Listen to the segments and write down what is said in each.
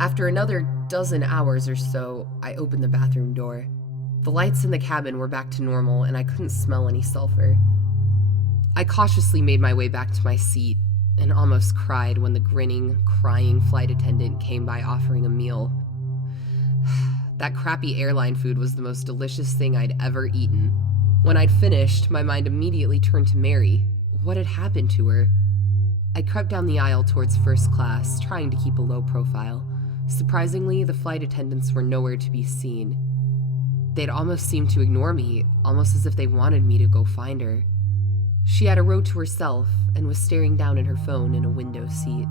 After another dozen hours or so, I opened the bathroom door. The lights in the cabin were back to normal, and I couldn't smell any sulfur. I cautiously made my way back to my seat and almost cried when the grinning, crying flight attendant came by offering a meal. That crappy airline food was the most delicious thing I'd ever eaten. When I'd finished, my mind immediately turned to Mary. What had happened to her? I crept down the aisle towards first class, trying to keep a low profile. Surprisingly, the flight attendants were nowhere to be seen. They'd almost seemed to ignore me, almost as if they wanted me to go find her. She had a row to herself and was staring down at her phone in a window seat.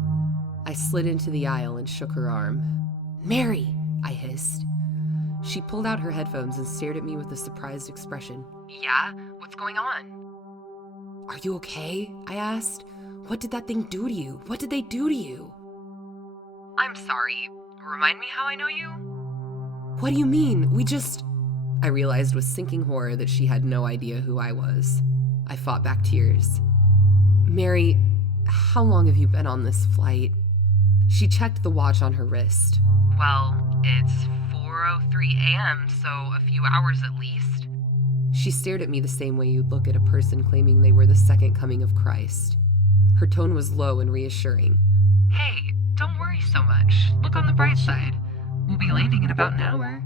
I slid into the aisle and shook her arm. "Mary!" I hissed. She pulled out her headphones and stared at me with a surprised expression. "Yeah? What's going on?" "Are you okay?" I asked. "What did that thing do to you? What did they do to you?" "I'm sorry. Remind me how I know you?" "What do you mean? I realized with sinking horror that she had no idea who I was. I fought back tears. "Mary, how long have you been on this flight?" She checked the watch on her wrist. "Well, it's 4:03 a.m., so a few hours at least." She stared at me the same way you'd look at a person claiming they were the second coming of Christ. Her tone was low and reassuring. "Hey, don't worry so much. Look on the bright side. We'll be landing in about an hour."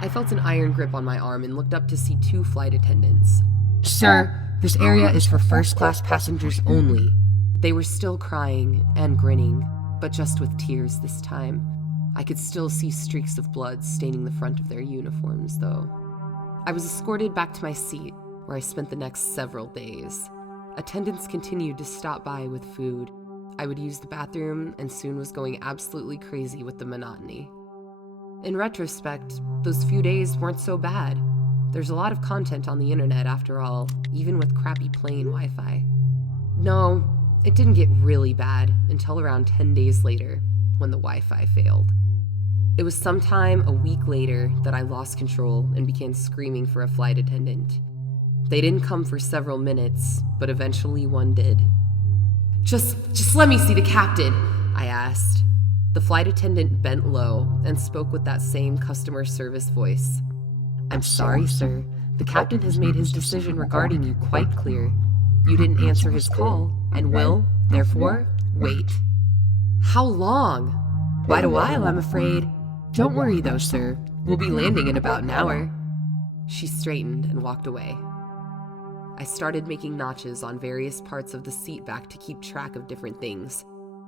I felt an iron grip on my arm and looked up to see two flight attendants. "Sir, this area is for first-class passengers only." They were still crying and grinning, but just with tears this time. I could still see streaks of blood staining the front of their uniforms, though. I was escorted back to my seat, where I spent the next several days. Attendants continued to stop by with food. I would use the bathroom and soon was going absolutely crazy with the monotony. In retrospect, those few days weren't so bad. There's a lot of content on the internet after all, even with crappy plane Wi-Fi. No, it didn't get really bad until around 10 days later, when the Wi-Fi failed. It was sometime a week later that I lost control and began screaming for a flight attendant. They didn't come for several minutes, but eventually one did. Just let me see the captain," I asked. The flight attendant bent low and spoke with that same customer service voice. "I'm sorry, sir. The captain has made his decision regarding you quite clear. You didn't answer his call and will, therefore, wait." "How long?" "Quite a while, I'm afraid. Don't worry though, sir. We'll be landing in about an hour." She straightened and walked away. I started making notches on various parts of the seat back to keep track of different things.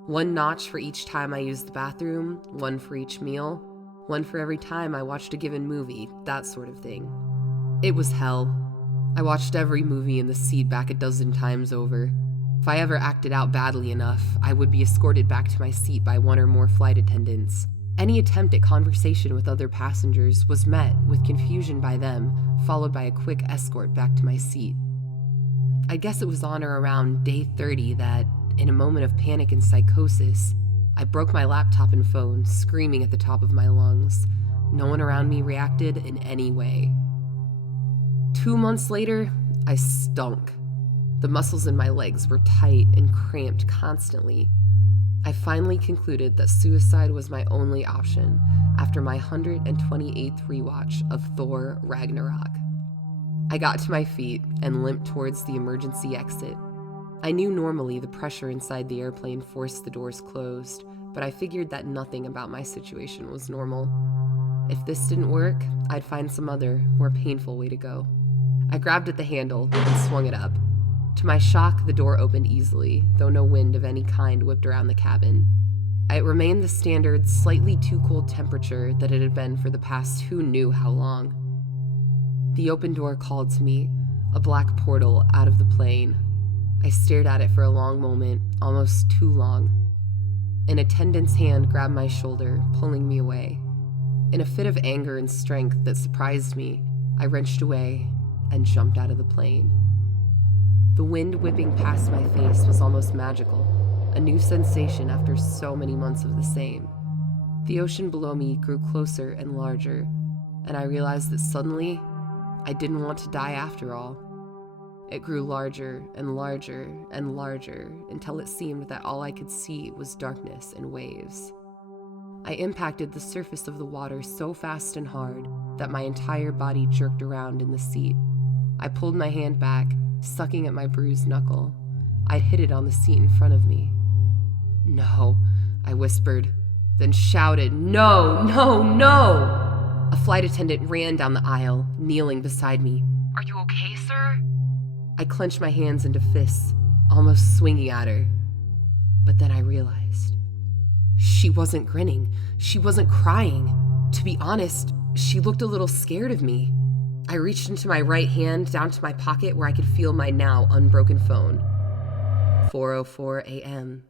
One notch for each time I used the bathroom, one for each meal, one for every time I watched a given movie, that sort of thing. It was hell. I watched every movie in the seat back a dozen times over. If I ever acted out badly enough, I would be escorted back to my seat by one or more flight attendants. Any attempt at conversation with other passengers was met with confusion by them, followed by a quick escort back to my seat. I guess it was on or around day 30 that, in a moment of panic and psychosis, I broke my laptop and phone, screaming at the top of my lungs. No one around me reacted in any way. 2 months later, I stunk. The muscles in my legs were tight and cramped constantly. I finally concluded that suicide was my only option after my 128th rewatch of Thor: Ragnarok. I got to my feet and limped towards the emergency exit. I knew normally the pressure inside the airplane forced the doors closed, but I figured that nothing about my situation was normal. If this didn't work, I'd find some other, more painful way to go. I grabbed at the handle and swung it up. To my shock, the door opened easily, though no wind of any kind whipped around the cabin. It remained the standard, slightly too cold temperature that it had been for the past who knew how long. The open door called to me, a black portal out of the plane. I stared at it for a long moment, almost too long. An attendant's hand grabbed my shoulder, pulling me away. In a fit of anger and strength that surprised me, I wrenched away and jumped out of the plane. The wind whipping past my face was almost magical, a new sensation after so many months of the same. The ocean below me grew closer and larger, and I realized that suddenly, I didn't want to die after all. It grew larger and larger and larger until it seemed that all I could see was darkness and waves. I impacted the surface of the water so fast and hard that my entire body jerked around in the seat. I pulled my hand back, sucking at my bruised knuckle. I'd hit it on the seat in front of me. "No," I whispered, then shouted, "No, no, no!" A flight attendant ran down the aisle, kneeling beside me. "Are you okay, sir?" I clenched my hands into fists, almost swinging at her. But then I realized. She wasn't grinning. She wasn't crying. To be honest, she looked a little scared of me. I reached into my right hand down to my pocket where I could feel my now unbroken phone. 4:04 a.m.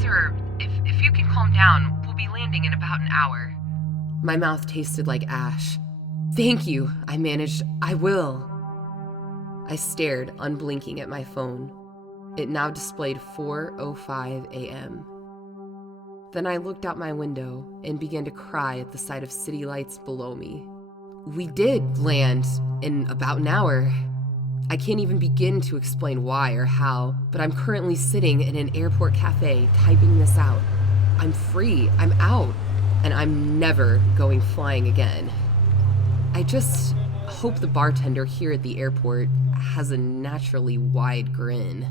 "Sir, if you can calm down, we'll be landing in about an hour." My mouth tasted like ash. "Thank you," I managed. "I will." I stared, unblinking, at my phone. It now displayed 4:05 a.m. Then I looked out my window and began to cry at the sight of city lights below me. We did land in about an hour. I can't even begin to explain why or how, but I'm currently sitting in an airport cafe typing this out. I'm free, I'm out, and I'm never going flying again. I just hope the bartender here at the airport has a naturally wide grin.